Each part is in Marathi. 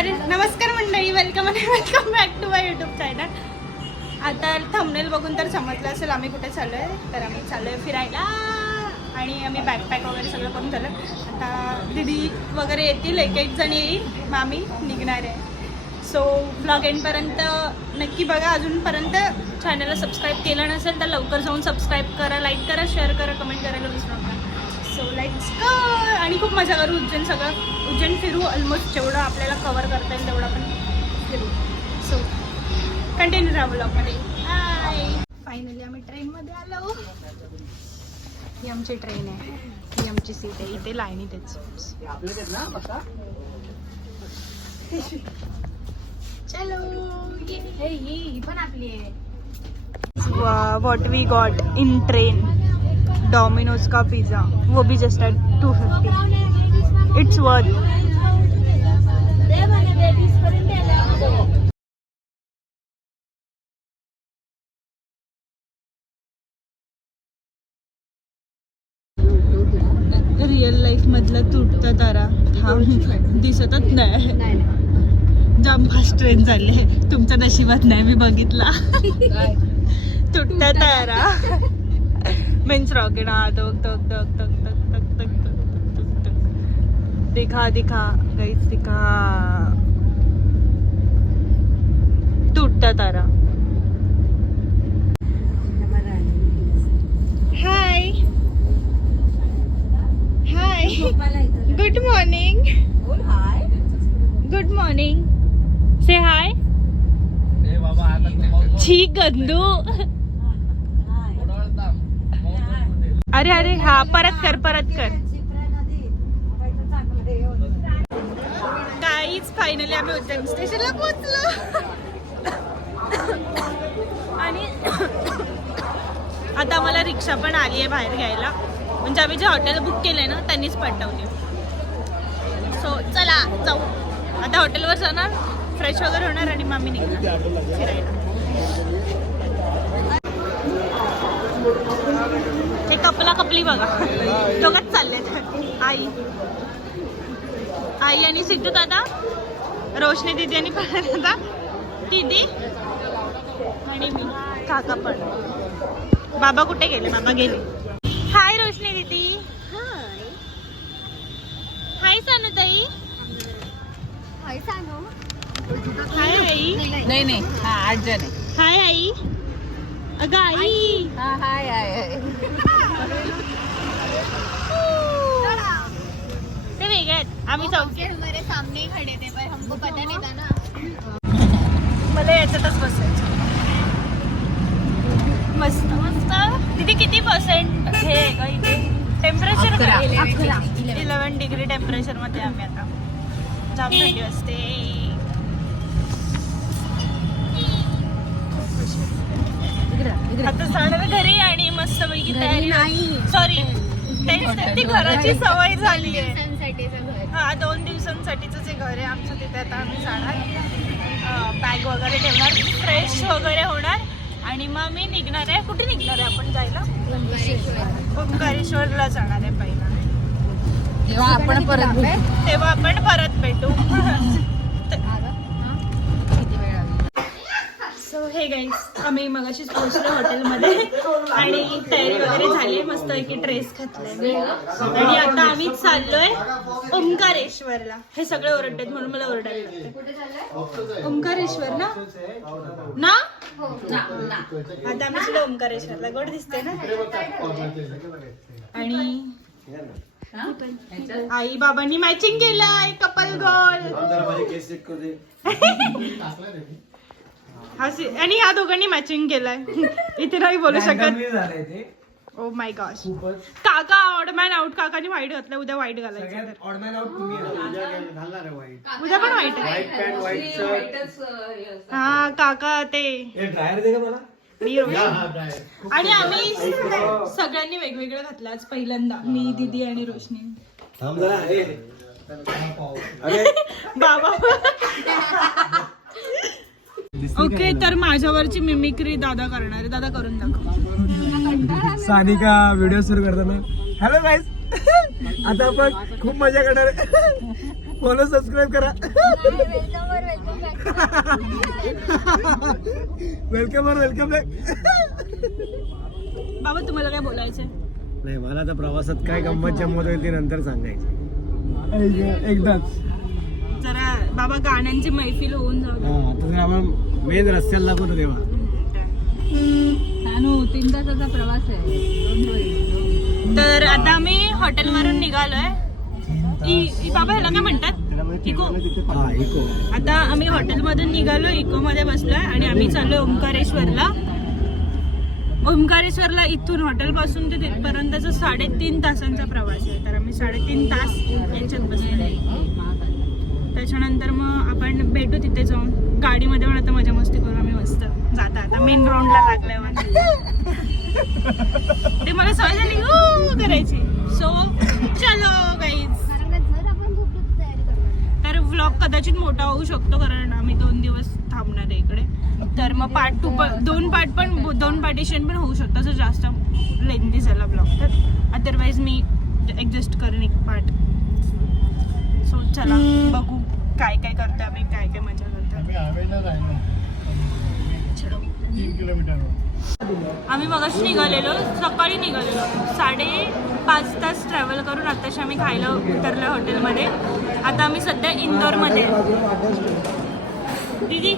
तर नमस्कार मंडळी, welcome back to my YouTube channel. आता थंबनेल बघून तर समजलं असेल आम्ही कुठे चाललो आहे. तर आम्ही चाललो आहे फिरायला आणि आम्ही बॅकपॅक वगैरे सगळं करून झालं. आता दीदी वगैरे येतील, एक जण येईल, मग आम्ही निघणार आहे. सो ब्लॉग एंडपर्यंत नक्की बघा. अजूनपर्यंत चॅनलला सबस्क्राईब केलं नसेल तर लवकर जाऊन सबस्क्राईब करा, लाईक करा, शेअर करा, कमेंट करायला विसरू नका. So let's go. आणि खूप मजा करू. उज्जैन फिरू. ऑलमोस्ट जेवढं आपल्याला कवर करता येईल तेवढं आपण फिरू. सो कंटिन्यू राहा ब्लॉगमध्ये. हाय, फायनली आम्ही ट्रेनमध्ये आलो. ही आमची ट्रेन आहे, ही आमची सीट आहे. इथे लाईनीत चलो. ही पण आपली आहे. What we got in train, Domino's का पिज़्ज़ा, वो भी just at 250. It's worth. Real life मधला तुटता तारा दिसतच नाही. जाम फास्ट ट्रेन चालली. तुमच्या नशिबात नाही, मी बघितला. तुटता तारा मीन्स रॉकेट. हा तक तक तक तक तक तक तक तक तक. दिखा दिखा गाइस, दिखा. तुटता तारा. Hi hi, good morning. Good morning. Say hi. छी गंदू. अरे अरे हा, परत कर. काहीच फायनली आम्ही उज्जैन स्टेशनला पोहोचलो. आणि आता आम्हाला रिक्षा पण आली आहे बाहेर घ्यायला. म्हणजे आम्ही जे हॉटेल बुक केलंय ना त्यांनीच पाठवले. सो चला जाऊ. आता हॉटेलवर जाणार, फ्रेश वगैरे होणार आणि मग आम्ही निघणार फिरायला. हे कपला कपली बघा, दोघंच चाललेत. आई आणि सिद्धू दादा, रोशनी दीदी आणि दादा, दीदी आणि मी, काका पण. बाबा कुठे गेले? बाबा गेले. हाय रोशनी दीदी. हाय सानू ताई. हाय सानू. हाय आई. नाही हा 8 जण आहे. हाय आई. अगं आई. हा हाय ते वेगळे आहेत. आम्ही हमारे सामने ही खड़े थे पर हमको पता नहीं था ना. मला याच्यातच बसायचं. मस्त मस्त. तिथे किती पर्सेंट हे आहे का इथे टेम्परेचर? 11 डिग्री टेम्परेचर मध्ये आम्ही आता. जाम थंडी असते. आता जाणार घरी आणि मस्त पैकी तयारी. सॉरी, ती घराची सवय झाली आहे. हा, 2 दिवसांसाठीच जे घर आहे आमचं, तिथे आता आम्ही जाणार. बॅग वगैरे ठेवणार, फ्रेश वगैरे होणार आणि मग मी निघणार आहे. कुठे निघणार आहे आपण जायला? ओंकारेश्वरला जाणार आहे पहिला. तेव्हा आपण परत भेटू. सो हे गाईस, आम्ही मगाशीच पोहोचलो हॉटेलमध्ये आणि तयारी वगैरे झाली. मस्त पैकी ड्रेस घातलाय आणि आता आम्ही चाललोय ओंकारेश्वरला. हे सगळे ओरडतात म्हणून मला ओरडायला लागतं. ओंकारेश्वर ना ना. आता आम्ही तुला ओंकारेश्वरला. गोड दिसते ना. आणि आई बाबांनी मॅचिंग केलंय. कपल गोल. आणि ह्या दोघांनी मॅचिंग केलंय. इथे नाही बोलू शकत. Oh my gosh. काका ऑड मॅन आउट. काकाने व्हाईट घातलं. उद्या व्हाईट घालायचं. उद्या पण व्हाईट आहे. हा काका ते. आणि आम्ही सगळ्यांनी वेगवेगळं घातलं आज पहिल्यांदा. मी, दीदी आणि रोशनी. बाबा. ओके, तर माझ्यावरची मिमिक्री दादा करणार आहे. दादा करून दाखव. सानिका व्हिडिओ सुरू करताना. हॅलो गाईज, आता आपण खूप मजा करणार. फॉलो सबस्क्राईब करा. Welcome back. बाबा तुम्हाला काय बोलायचंय? नाही, मला तर प्रवासात काय गंमत जम्मत होईल ती नंतर सांगायची. एकदाच जरा बाबा गाण्यांची मैफिल होऊन जाऊ दे. तर आपण मेन रस्त्याला दाखवतो तेव्हा. नानू 3 तासाचा प्रवास आहे. तर आता आम्ही हॉटेलवरून निघालोय. बाबा ह्याला काय म्हणतात? इको. हा, इको. आता आम्ही हॉटेलमधून निघालो, इको मध्ये बसलोय आणि आम्ही चाललोय ओंकारेश्वरला. ओंकारेश्वरला इथून हॉटेलपासून ते तिथपर्यंतचा 3.5 तासांचा प्रवास आहे. तर आम्ही 3.5 तास याच्यात बसलो. त्याच्यानंतर मग आपण भेटू तिथे जाऊन. गाडीमध्ये पण आता मजा मस्ती करू आम्ही मस्त. जाता आता मेन ग्राउंडला लागलाय मला. ते मला सवय झाली करायची. सो चलो गाईज. तर व्लॉग कदाचित मोठा होऊ शकतो कारण आम्ही 2 दिवस थांबणार आहे इकडे. तर मग पार्ट 2 पार्टिशन पण होऊ शकतं जर जास्त लेंथी झाला ब्लॉग तर. अदरवाईज मी ॲडजस्ट करेन एक पार्ट. सो चला बघू काय काय करतो आम्ही, काय काय मजा करतो. आम्ही मगाशी निघालेलो, सकाळी निघालेलो. 5.5 तास ट्रॅव्हल करून आताशी आम्ही खायला उतरलो हॉटेलमध्ये. आता आम्ही सध्या इंदोरमध्ये. दीदी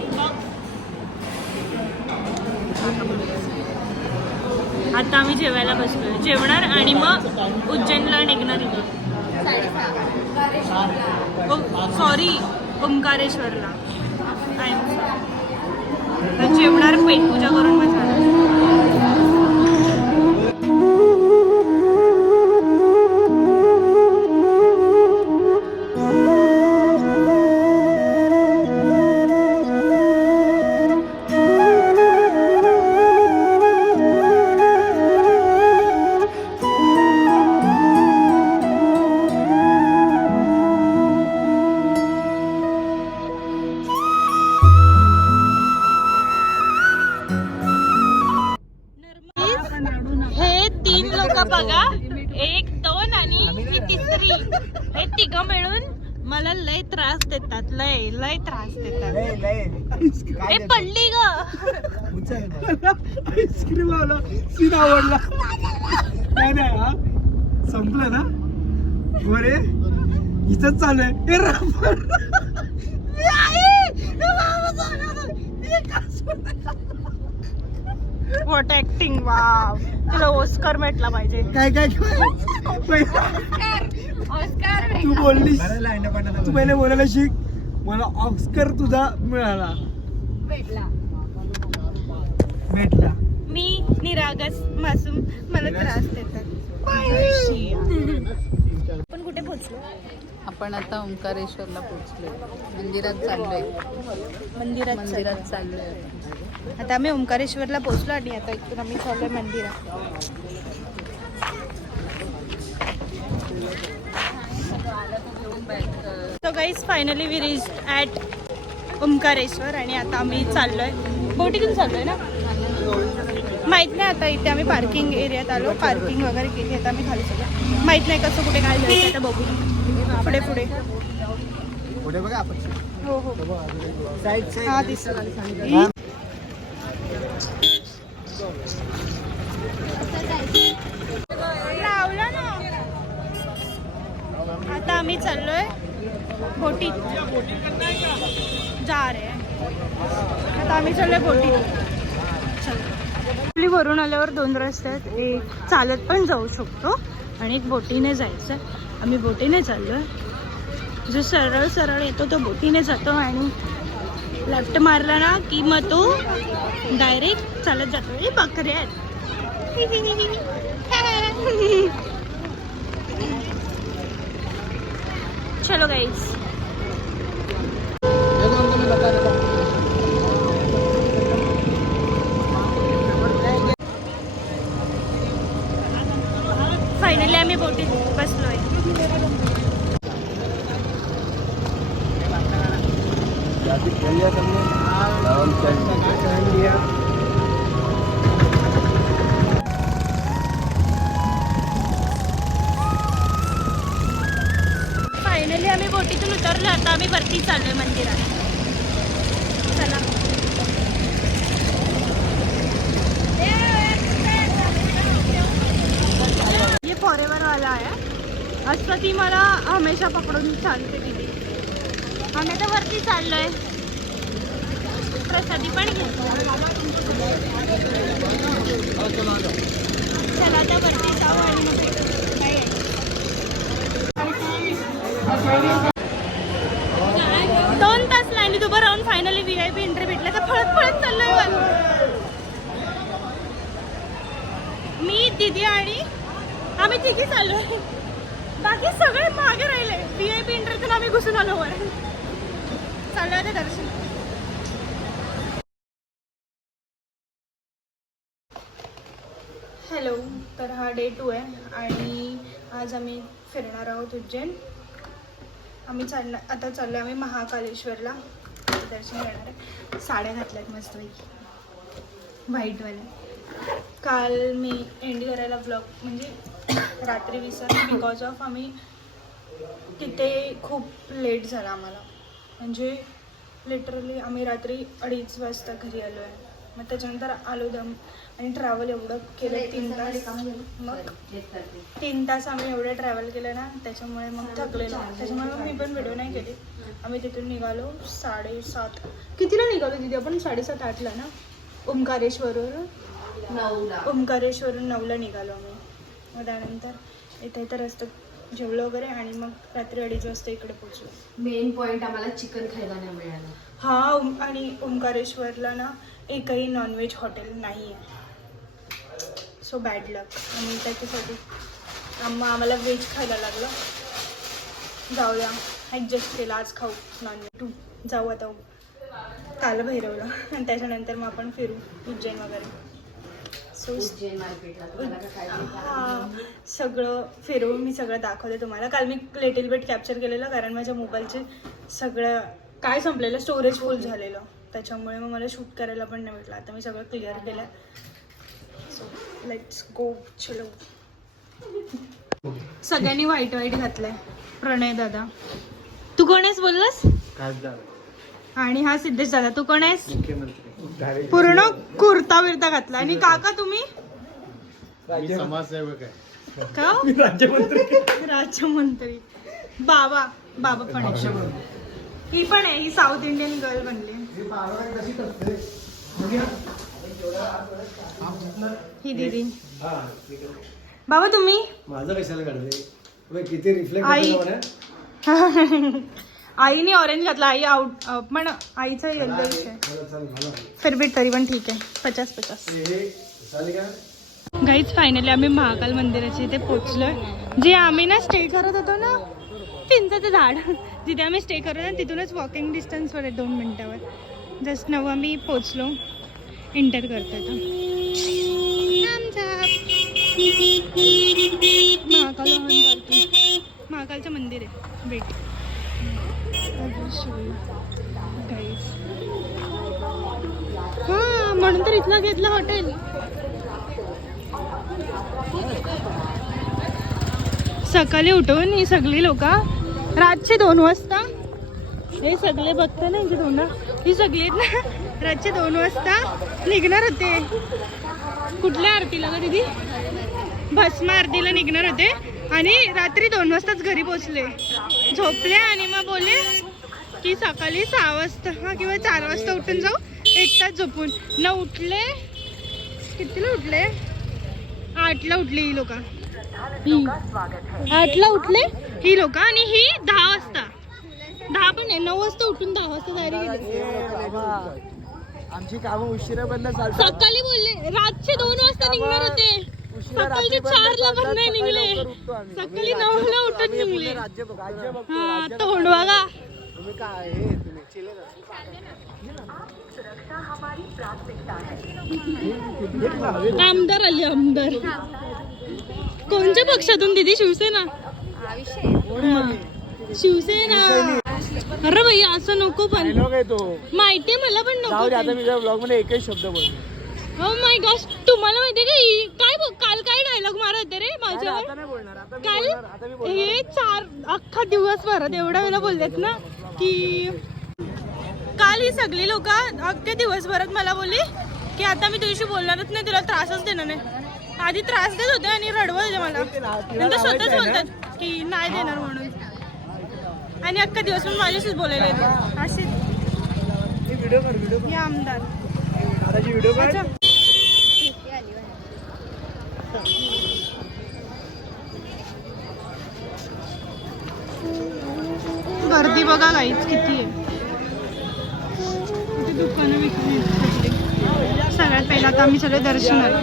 आता आम्ही जेवायला बसलोय. जेवणार आणि मग उज्जैनला निघणार इथे. सॉरी ओंकारेश्वरला. तर जेवणार, पेटपूजा करून मग झालं. बघा 1, 2 आणि ही तिसरी. हे 3 मिळून मला लय त्रास देतात. लय त्रास देतात. हे पडली ग. आईस्क्रीम आला, सीन आवडला. नाही हा संपलं ना. बरे इथंच चालू आहे. What acting. वाव, तुला ऑस्कर भेटला पाहिजे. काय तू बोललीस. तू पहिले बोलायला शिक. मला ऑस्कर तुझा मिळाला. भेटला. मी निरागस मासूम, मला त्रास देतात. आपण कुठे पोहोचलो? आपण आता ओंकारेश्वरला पोहोचलोय. मंदिरात चाललोय. मंदिरात चाललोय. आता आम्ही ओंकारेश्वरला पोहोचलो आणि आता इथून आम्ही चाललोय मंदिरात. So guys finally we reach at Omkareshwar आणि आता आम्ही चाललोय. बोटीतून चाललोय ना, माहित नाही. आता इथे आम्ही पार्किंग एरियात आलो. पार्किंग वगैरे केली. आता आम्ही खाली सगळं माहित नाही कसं कुठे काय जायचं. आता बघू पुढे बघा आपण. हो हा दिसलं. लावला ना. आता आम्ही चाललोय बोटीत. जा रे. आता आम्ही चाललोय बोटीत. चल, वरून आल्यावर 2 रस्ते आहेत. एक चालत पण जाऊ शकतो आणि एक बोटीने जायचं. आम्ही बोटीने चाललोय. जो सरळ येतो तो बोटीने जातो आणि लेफ्ट मारला ना की मग तो डायरेक्ट चालत जातो. हे बकरे आहेत. चलो गाईज. फायनली आम्ही बोटीत बसलोय. फायनली आम्ही बोटीतून उतरलो. आता आम्ही वरती चाललोय मंदिरात. चला. ये फॉरेवर वाला आहे. असं ती मला हमेशा पकडून चालते दीदी. आम्ही तर वरती चाललोय. प्रसादी पण घेतला. चला आता वरती जाऊ आणि मग काय आहे. 2 तास लाईनीत उभं राहून फायनली VIP एंट्री भेटलं. तर पळत पळत चाललोय. मी दीदी आणि आम्ही तिघी चाललोय. बाकी सगळे मागे राहिले. VIP एंट्रीतून आम्ही घुसून आलो वर. चाललोय आता दर्शन. हॅलो. तर हा डे 2 आहे आणि आज आम्ही फिरणार आहोत उज्जैन. आम्ही आता चाललो आम्ही महाकालेश्वरला दर्शन घेणार आहे. साड्या घातल्यात मस्तपैकी व्हाईटवाल्या. काल मी एंड करायला ब्लॉग म्हणजे रात्री विसरले बिकॉज ऑफ आम्ही तिथे खूप लेट झाला आम्हाला. म्हणजे लिटरली आम्ही रात्री 2:30 वाजता घरी आलो आहे. मग त्याच्यानंतर आलो दम आणि ट्रॅव्हल एवढं केलं 3 तास. मग 3 तास आम्ही एवढं ट्रॅव्हल केलं ना त्याच्यामुळे मग थकलेलो. त्याच्यामुळे मग मी पण व्हिडिओ नाही केली. आम्ही तिथून निघालो 7:30. कितीला निघालो तिथे आपण? 7:30-8ला ना. ओंकारेश्वरवरून 9ला निघालो आम्ही. मग त्यानंतर इथे तर रस्त्यात जेवलो वगैरे आणि मग रात्री 2:30 वाजता इकडे पोचलो. मेन पॉइंट आम्हाला चिकन खायला नाही मिळालं. हा. आणि ओंकारेश्वरला ना एकही नॉनव्हेज हॉटेल नाही आहे. सो बॅड लक. आणि त्याच्यासाठी आम्हाला व्हेज खायला लागलं. जाऊया ॲडजस्ट केला. आज खाऊ नॉनव्हेज. जाऊ आता कालभैरवला आणि त्याच्यानंतर मग आपण फिरू उज्जैन वगैरे. सो हां सगळं फिरवून मी सगळं दाखवते तुम्हाला. काल मी लिटिल बिट कॅप्चर केलेलं कारण माझ्या मोबाईलचे सगळं काय संपलेलं स्टोरेज फुल झालेलं. त्याच्यामुळे मग मला शूट करायला पण नाही भेटलं. आता मी सगळं क्लिअर केलं. So let's go. चलो. सगळ्यांनी व्हाईट घातलंय. प्रणय दादा. तू कोण आहेस बोललास? आणि हा सिद्धेश दादा. तू कोण आहेस? पूर्ण कुर्ता बिर्ता घातला. आणि काका तुम्ही? समाजसेवक आहे का? राज्यमंत्री. बाबा पण आहे. ही पण आहे. ही साऊथ इंडियन गर्ल बनली. ही दीदी. बाबा तुम्ही? माझं कशाला काढले किती रिफ्लेक्ट. आईने ऑरेंज घातला. आई आउट पण आईचा येल्लोइश आहे. फिरबीट तरी पण ठीक आहे. 50-50. गाईज फायनली आम्ही महाकाल मंदिराच्या इथे पोचलोय. जे आम्ही ना स्टे करत होतो ना चिंचेचं झाड जिथे आम्ही स्टे करत ना तिथूनच वॉकिंग डिस्टन्सवर आहे 2 मिनिटावर. जस्ट नव आम्ही पोचलो. एंटर करतो आता. महाकालचं मंदिर आहे. वेट हा म्हणून तर इथलं घेतलं हॉटेल. सकाळी उठून ही सगळी लोक रातचे 2 वाजता हे सगळे बघते ना यांची तोंड. ही सगळी ना रातचे 2 वाजता निघणार होते. कुठल्या आरतीला का दीदी? भस्म आरतीला निघणार होते आणि रात्री 2 वाजताच घरी पोचले. झोपले आणि मग बोलले की सकाळी 6 वाजता किंवा 4 वाजता उठून जाऊ. 1 तास झोपून. न उठले. कितीला उठले? 8ला उठली ही लोक. 8ला उठले ही लोक आणि ही 10 वाजता. 10 पण नाही 9 वाजता उठून 10 वाजता तयारी केली. आमची कामं उशिरा बंद चालतात. सकाळी बोलले रातचे 2 वाजता निघणार होते. सकाळचे 4ला पण नाही निघले. सकाळी 9ला उठून निघले. हा तोंड बघा. आमदार आले. आमदार कोणत्या पक्षातून दीदी? शिवसेना. शिवसेना. अरे भाई असं नको. पण माहितीये मला पण नको. आता मी ब्लॉग मध्ये एकच शब्द बोलतो. Oh my gosh, तुम्हाला माहितीये का काल काय डायलॉग मारत होते रे माझ्यावर? काल हे अख्खा दिवस भरात एवढ्या वेळेला बोललेत ना की काल ही सगळी लोक अख्ख्या दिवसभरात मला बोलली की आता मी तुझ्याशी बोलणारच नाही, तुला त्रासच देणार नाही. आधी त्रास देत होते आणि रडवत होते मला, नंतर स्वतःच बोलतात की नाही देणार म्हणून. आणि अख्खा दिवस पण माझ्याशीच बोलायला येतो असे हे आमदार. अच्छा. गर्दी बघा गाईच किती आहे. इथे दुकानं विकली सगळ्यात पहिला आता आम्ही सगळे दर्शनाला.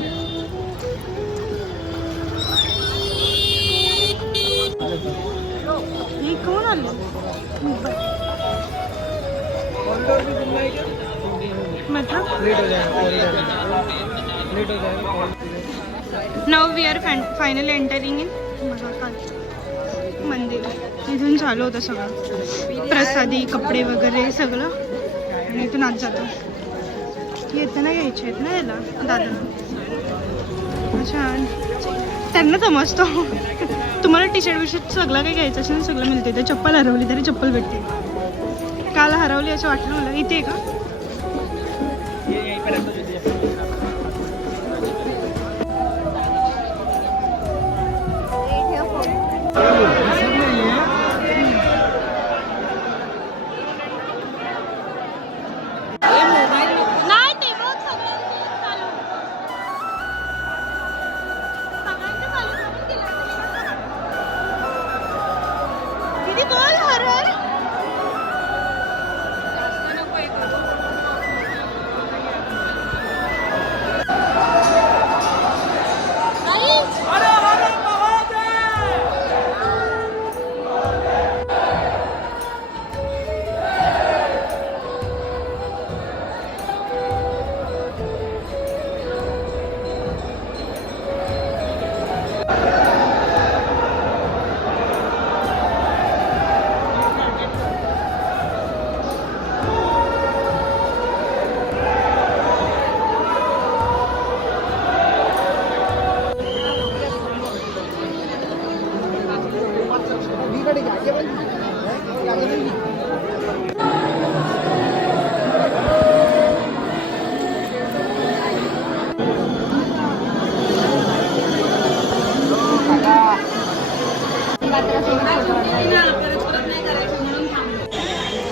हे कोण आलं मतलब नाव we are final entering in मंदिर. इथून चालू होतं सगळं प्रसादी कपडे वगैरे सगळं आणि इथून आत जातो. येताना घ्यायचे आहेत ना याला दादांना. छान त्यांना समजतो. तुम्हाला टी शर्ट विशर्ट सगळं काही घ्यायचं असेल ना सगळं मिळते. तर चप्पल हरवली तरी चप्पल भेटते. काल हरवली असं वाटलं मला. इथे आहे का?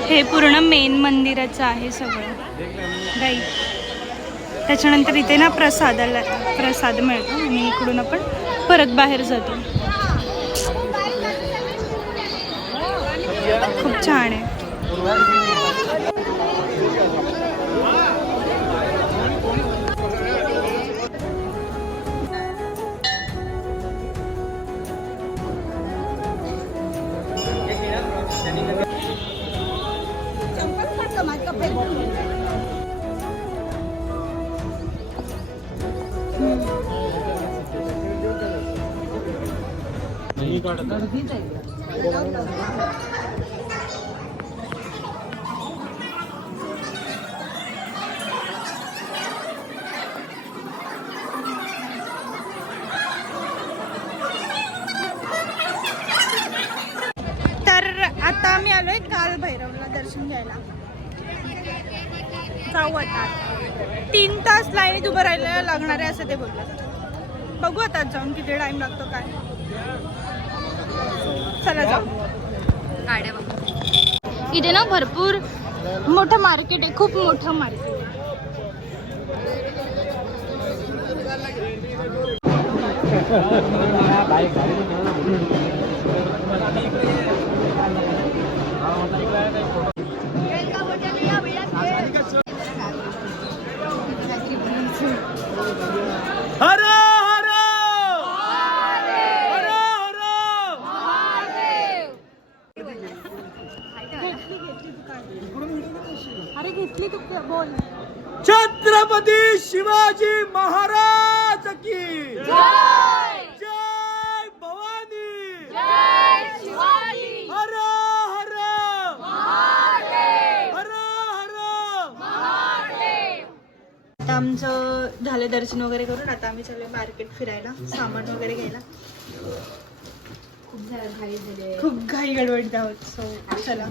हे पूर्ण मेन मंदिराचं आहे सगळं गाई. त्याच्यानंतर इथे ना प्रसाद मिळतो आणि इकडून आपण परत बाहेर जातो. खूप छान आहे. आता आम्ही आलोय काल भैरवला दर्शन घ्यायला. जाऊ आता. 3 तास लाईनीत उभं राहायला लागणार आहे असं ते बोलतात. बघू आता जाऊन किती टाइम लागतो काय. चला जाऊ. गाड्या बघ. इथे ना भरपूर मोठं मार्केट आहे. खूप मोठं मार्केट आहे. हर हर अरे घेतली तू बोल. छत्रपती शिवाजी महाराज की जय. जय भवानी. जय शिवाजी. हर हर महादेव. हर हर महादेव. आता आमचं झालं दर्शन वगैरे करून आता आम्ही चाललोय मार्केट फिरायला सामान वगैरे घ्यायला. खूप घाई गडबडीत आहोत. सो चला,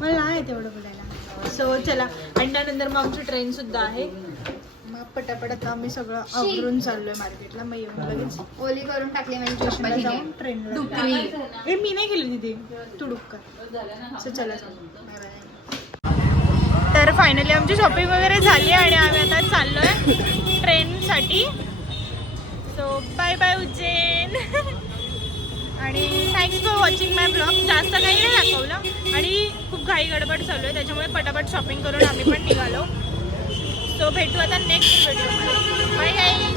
मला नाही तेवढं बोलायला. सो चला, आणि त्यानंतर मग आमची ट्रेन सुद्धा आहे. मग पटापट आता आम्ही सगळं आवरून चाललोय मार्केटला. मग येऊन लगेच ओली करून टाकली माझी स्टेशनला चप्पल जाऊन ट्रेनला. डुकरी. मी नाही केली तिथे, तू डुक्कर. सो चला जाऊ. तर फायनली आमची शॉपिंग वगैरे झाली आणि आम्ही आता चाललोय ट्रेनसाठी. So bye bye Ujjain. आणि thanks for watching my blog. जास्त काही नाही दाखवलं आणि खूप घाई गडबड चालू आहे, त्याच्यामुळे पटापट शॉपिंग करून आम्ही पण निघालो. सो भेटू आता नेक्स्ट व्हिडिओ. Bye bye.